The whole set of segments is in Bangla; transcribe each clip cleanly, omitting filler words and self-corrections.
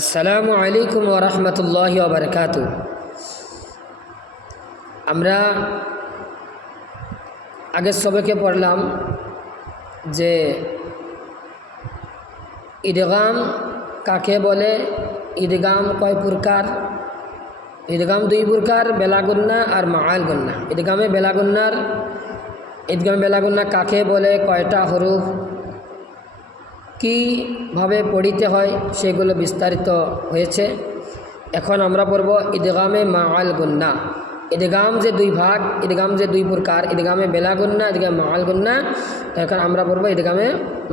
আসসালামু আলাইকুম ওয়া রাহমাতুল্লাহি ওয়া বারাকাতুহু। আমরা আগের সবকে পড়লাম যে ঈদগাম কাকে বলে, ঈদগাম কয় প্রকার। ঈদগাম দুই প্রকার, বেলাগুন্না আর মাআল গুন্না। ঈদগামে বেলাগুন্না কাকে বলে, কয়টা হরফ, কীভাবে পড়িতে হয় সেগুলো বিস্তারিত হয়েছে। এখন আমরা পড়ব ঈদগামে মাআল গুন্না। ঈদগাম যে দুই ভাগ, ঈদগাম যে দুই প্রকার, ঈদগামে বেলাগুন্না, ঈদগামে মাআল গুন্না। এখন আমরা পড়ব ঈদগামে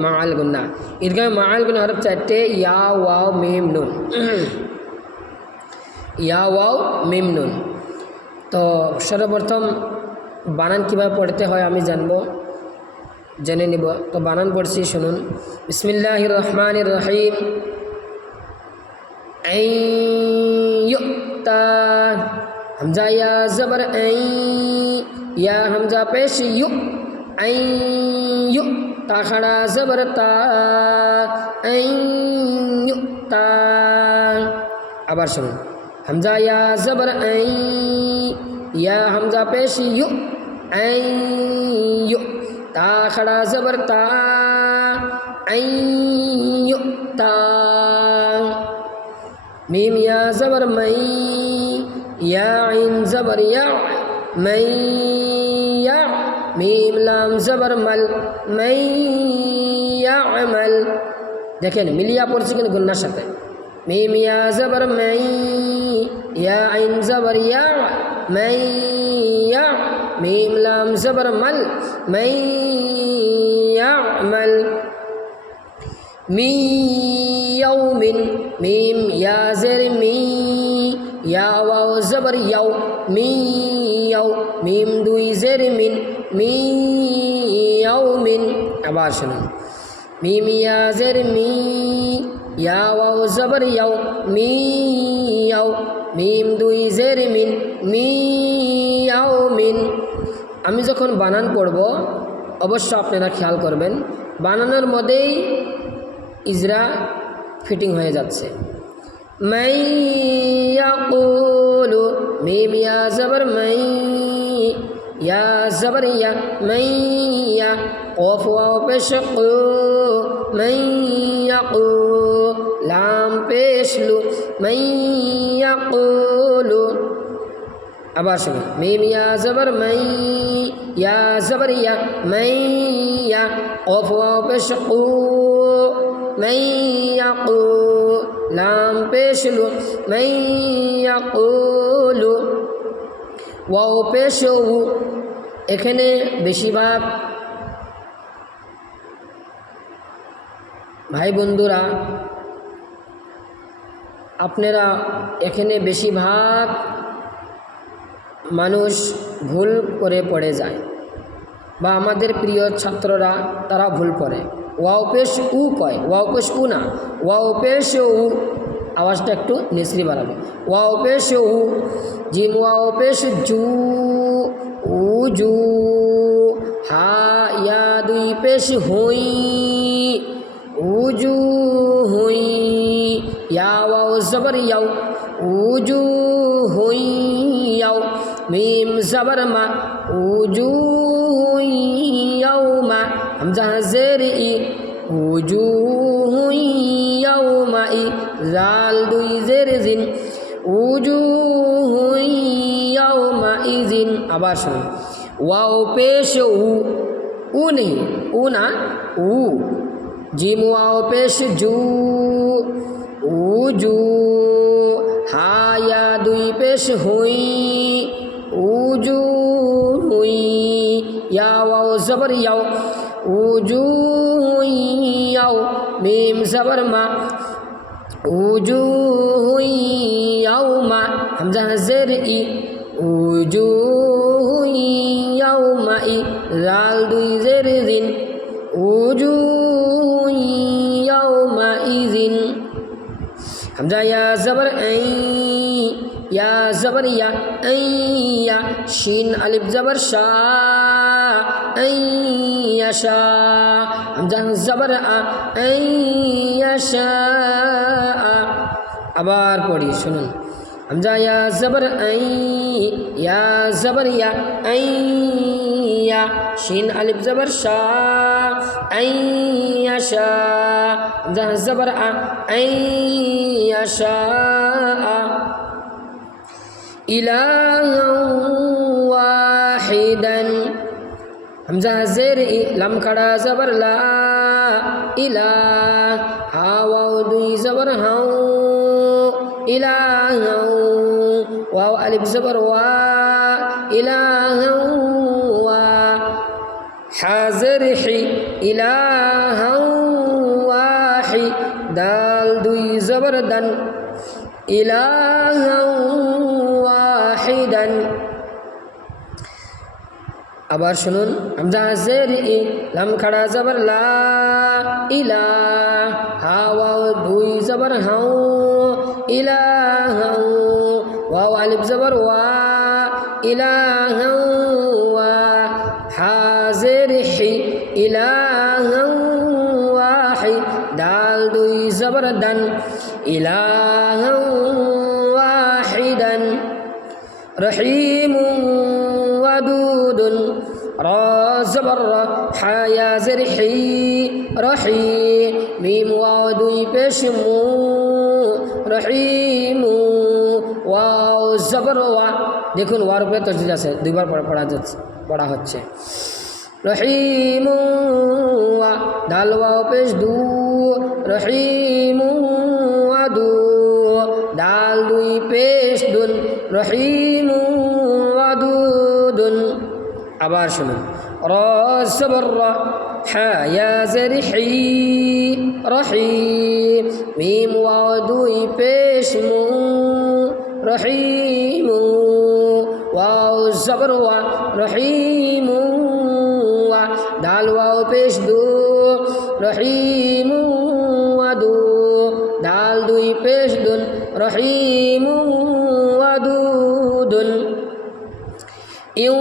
মাআল গুন্না। ঈদগামে মাআল গুন্না হরফ চারটে, ইয়া ওয়াও মিম নুন। ইয়া ওয়াও মিম নুন। তো সর্বপ্রথম বানান কীভাবে পড়তে হয় আমি জেনে নিব। তো বানান পড়ছি, শুনুন। বিসমিল্লাহির রহমানির রহিম। আই ইউতা, হামজা ইয়া জবর আই, ইয়া হামজা পেশ ইউ, আই ইউ, তা খাড়া জবর তা, আই ইউতা। আবার শুনুন। হামজা ইয়া জবর আই, ইয়া হামজা পেশ ইউ, আই ইউ, তা খড়া জবর তা, আই ইউতা। মিম ইয়া জবর মাই, ইয়া আইন জবর ইয়া, মাই ইয়া। মিম লাম জবর মাল, মাই ইয়ামাল। দেখেন মিলিয়া পড়ছে কিন্তু গুন্নার সাথে। মিম ইয়া জবর মাই, ইয়া আইন জবর ইয়া, মাই ইয়া। মিম লাম জবর মাল, মাই ইয়ামাল। মি ইয়াউমিন, মিম ইয়া জের মি, ইয়া ওয়াও জবর ইয়াও, মি ইয়াও। মিম দুই জের মিন, মি ইয়াউমিন। আবার শুনুন। মিম ইয়া জের মি, ইয়া ওয়াও জবর ইয়াও, মি ইয়াও। মিম দুই জের মিন, মি ইয়াউমিন। আমি যখন বানান পড়ব অবশ্য আপনারা খেয়াল করবেন, বানানোর মধ্যেই ইজরা ফিটিং হয়ে যাচ্ছে। মাই ইয়াকুলু, মিম ইয়া জবর মাই, ইয়া জবর ইয়া, মাই ইয়া। কফ ওয়াও পেশ কু, মাই ইয়াকু, লাম পেশ লু, মাই ইয়াকুলু। আবার শুনুন। মিম ইয়া জবর মাই, ইয়া জবর ইয়া, মাই ইয়া। কফ ওয়াও পেশ কু, মাই ইয়াকু, লাম পেশ লু, মাই ইয়াকুলু। ওয়াও পেশ উ। এখানে বেশিরভাগ ভাই বন্ধুরা আপনারা এখানে বেশিরভাগ মানুষ ভুল করে পড়ে যায়, বা আমাদের প্রিয় ছাত্ররা তারা ভুল করে। ওয়াও পেশ উ কয়, ওয়াও পেশ উ না, ওয়াও পেশ উ। আওয়াজটা একটু নিচলি বাড়াবে। ওয়াও পেশ উ। জিম ওয়াও পেশ জু, উ জু। হা ইয়া দুই পেশ হুই, উজু হুই। ইয়া ওয়াও জবর ইয়াও, উজু হুই ইয়াও। মিম জবর মা, উজু হুই ইয়াউমা। হামজা জের ই, উজু হুই ইয়াউমা ই। জাল দুই জের জিন, উজু হুই ইয়াউমা ইজিন। আবার শুনুন। ওয়াও পেশ উ, উ নেই, উ না, উ। জিম ওয়াও পেশ জু, উজু। হা ইয়া দুই পেশ হুই, উজু হুই। ইয়া ওয়াও জবর ইয়াও, উজু হুই ইয়াও। মিম জবর মা, উজু হুই ইয়াউমা। হামজা জের ই, উজু হুই ইয়াউমা ই। জাল দুই জের জিন, উজু হুই ইয়াউমা ইজিন। হামজা ইয়া জবর আই, ইয়া জবর ইয়া, আই ইয়া। শিন আলিফ জবর শা, আই ইয়াশা। হামজা জবর আ, আই ইয়াশা। আবার পড়ি শুনুন হামজা ইয়া জবর আই ইয়া জবর ইয়া আই ইয়া শিন আলিফ জবর শা আই ইয়াশা হামজা জবর আ আই ইয়াশা ইলাহান ওয়াহিদান হামজা জের ই লাম খাড়া জবর লা ইলা হা ওয়াও দুই জবর হাও ইলাহান ওয়াও আলিফ জবর ওয়া ইলাহান ওয়া হা জের হি ইলাহান ওয়াহি দাল দুই জবর দান ইলাহান ওয়াহিদান আবার শুনুন হামজা জের ই লাম খাড়া জবর লা ইলা হা ওয়াও দুই জবর হাও ইলাহান ওয়াও আলিফ জবর ওয়া ইলাহান ওয়া হা জের হি ইলাহান ওয়াহি দাল দুই জবর দান ইলাহান ওয়াহিদান রহিমুন ওয়াদুদুন রা জবর রা হা ইয়া জের হি রহি মিম ওয়াও দুই পেশ মু রহিমু ওয়াও জবর ওয়া দেখুন ওয়ার উপরে তসদিদ আছে দুইবার পড়া হচ্ছে রহিমু ওয়া দাল ওয়াও পেশ দু রহিমু ওয়াদু দাল দুই পেশ দুন রহিমু ওয়াদুদুন আবার শুনুন রা জবর রা হা ইয়া জের হি রহি মিম ওয়াও দুই পেশ মু রহিমু ওয়াও জবর ওয়া রহিমু ওয়া দাল ওয়াও পেশ দু রহিমু ওয়াদু দাল দুই পেশ দুন রহিমু ওয়াদুদুন ইউ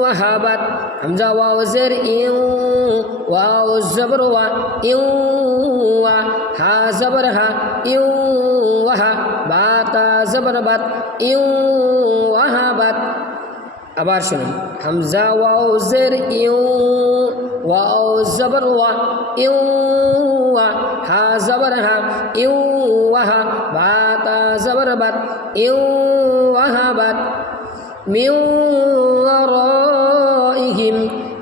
ওয়াহাবাত হামজা ওয়াও জের ইউ ওয়াও জবর ওয়া ইউ ওয়া হা জবর হা ইউ ওয়াহা বাতা জবর বাত ইউ ওয়াহাবাত আবার শুনুন হামজা ওয়াও জের ইউ ওয়াও জবর ওয়া ইউ ওয়া হা জবর হা ইউ ওয়াহা বাতা জবর Baat you ওয়াহাবাত mu ওয়ারাইহিম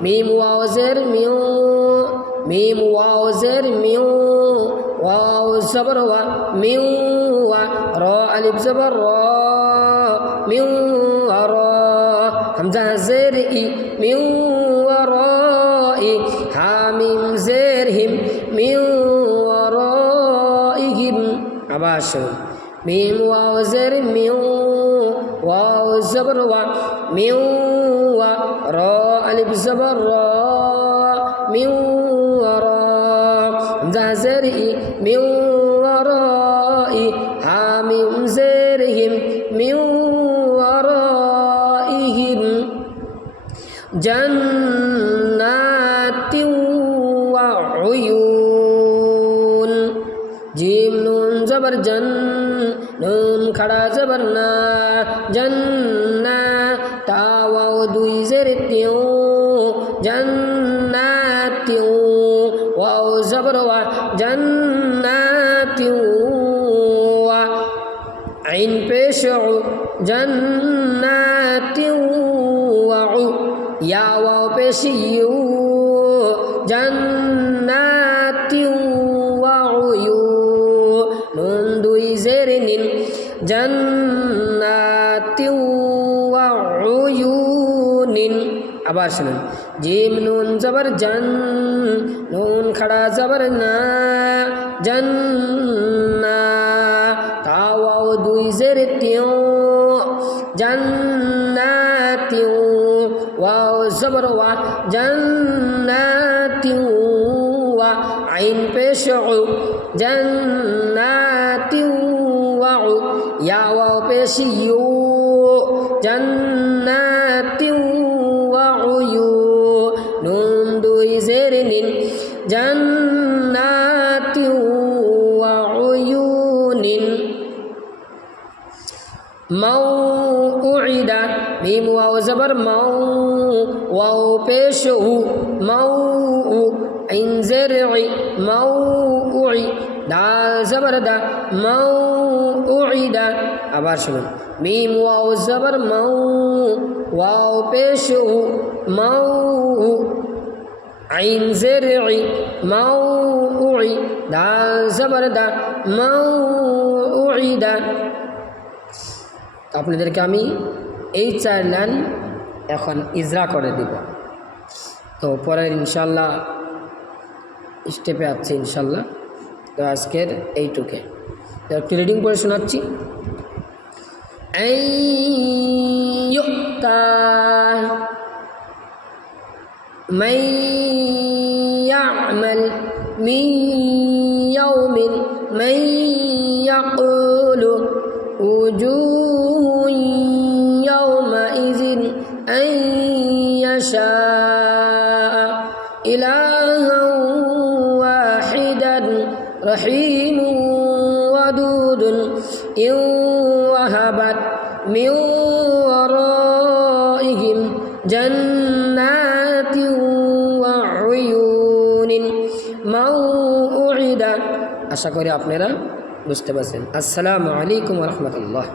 meme wow জের মিউ মিম ওয়াও জের মিউ ওয়াও জবর ওয়া মিউ ওয়া রা আলিফ জবর রা মিউ ওয়ারা হামজা জের ই মিউ ওয়ারাই হা মিম জের হিম মিউ ওয়ারাইহিম আবার শুনুন মিম ওয়াও জের মিউ ওয়াও জবর ওয়া মিউ ওয়া রা আলিফ জবর রা মিউ ওয়ারা হামজা জের ই মিউ ওয়ারাই হা মিম জের হিম মিউ ওয়ারাইহিম জান্নাতিন ওয়া উয়ুন জিম নুন জবর জান নুন খাড়া জবর না জান্না তা ওয়াও দুই জের তিউ জান্নাতিন ওয়াও জবর ওয়া জান্নাতিন ওয়া আইন পেশ উ জান্নাতিন ওয়া উ ইয়া ওয়াও পেশ ইউ জান্নাতিন ওয়া উয়ু নুন দুই জের নিন জান্নাতিন ওয়া উয়ুনিন আবার শুনুন জিম নুন জবর জান নুন খাড়া জবর না জান্না তা ওয়াও দুই জের তিউ জান্নাতিন ওয়াও জবর ওয়া জান্নাতিন ওয়া আইন পেশ উ জান্নাতিন ওয়া উ ইয়া ওয়াও পেশ ইউ জান্নাতিন ওয়া উয়ু নুন দুই জের নিন জান্নাতিন ওয়া উয়ুনিন মাউউইদা মিম ওয়াও জবর মাউ ওয়াও পেশ হু মাউ আইন জের ই মাউউই দাল জবর দা মাউউইদা আবার শুনুন মিম ওয়াও জবর মাউ ওয়াও পেশ হু মাউ আইন জের ই মাউউই দাল জবর দা মাউউইদা। আপনাদেরকে আমি এই 4 লাইন এখন ইজরা করে দিব। তো পরে ইনশাল্লাহ স্টেপে আছে ইনশাল্লাহ। তো আজকের এইটুকে তো একটু রিডিং করে শোনাচ্ছি। আইয়ুতা মান ইয়ামাল মিন ইয়াউমিন মান ইয়াকুলু উজুহুন ইয়াউমাইযিন আন ইয়াশাআ ইলাহান ওয়াহিদান রহিমুন ওয়াদুদুন ইন ওয়াহাবাত মিন ওয়ারাইহিম জান্নাতিন ওয়া উয়ুনিন মাউউইদা। আশা করি আপনারা বুঝতে পারছেন। আসসালামু আলাইকুম ওয়া রাহমাতুল্লাহ।